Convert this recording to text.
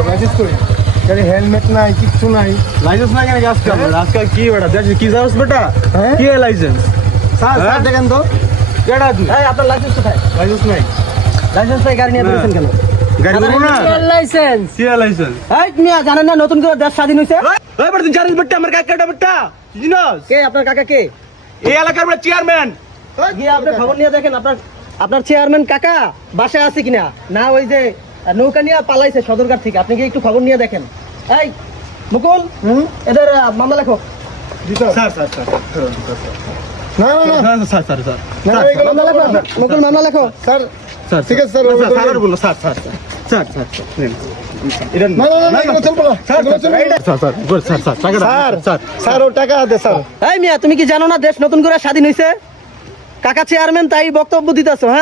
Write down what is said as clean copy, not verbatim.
Licence কই গাড়ি helmet নাই কিচ্ছু নাই লাইসেন্স নাই কেন আজকে আজকাল কি বেটা দেখ কি যাস বেটা হ্যাঁ? কি লাইসেন্স স্যার হ্যাঁ? দেখেন তো কেডা তুই এই আপনার লাইসেন্স কোথায়? লাইসেন্স নাই লাইসেন্স নাই গাড়ি নিয়ে বেরোছেন কেন? গাড়ি করবো না লাইসেন্স। কি লাইসেন্স এই মিয়া জানেন না নতুন করে দেশ স্বাধীন হয়েছে? ওই বেটা তুই জানিস বেটা আমার কাকাটা বেটা জিনস কে আপনার কাকা কে? এই এলাকার বেটা চেয়ারম্যান গিয়ে আপনি খবর নিয়ে দেখেন আপনার চেয়ারম্যান কাকা বাসায় আছে কিনা, না ওই যে নৌকা নিয়ে পালাইছে সদরঘাট থেকে। আপনি গিয়ে একটু খবর নিয়ে দেখেন। এই মুকুল এদের মামলা লেখো। জি স্যার স্যার স্যার স্যার না না না স্যার স্যার স্যার না এগুলো মামলা লেখো মুকুল, মামলা লেখো। স্যার স্যার ঠিক আছে স্যার স্যার বলো স্যার স্যার স্যার স্যার এটা না না না এগুলো চলবে না স্যার এগুলো চলবে না। স্যার স্যার স্যার স্যার টাকাটা স্যার স্যার স্যার ও টাকা দে স্যার এই মিয়া তুমি কি জানো না দেশ নতুন করে স্বাধীন হয়েছে? কাকা চেয়ারম্যান তাই বক্তব্য দিতেছো? হ্যাঁ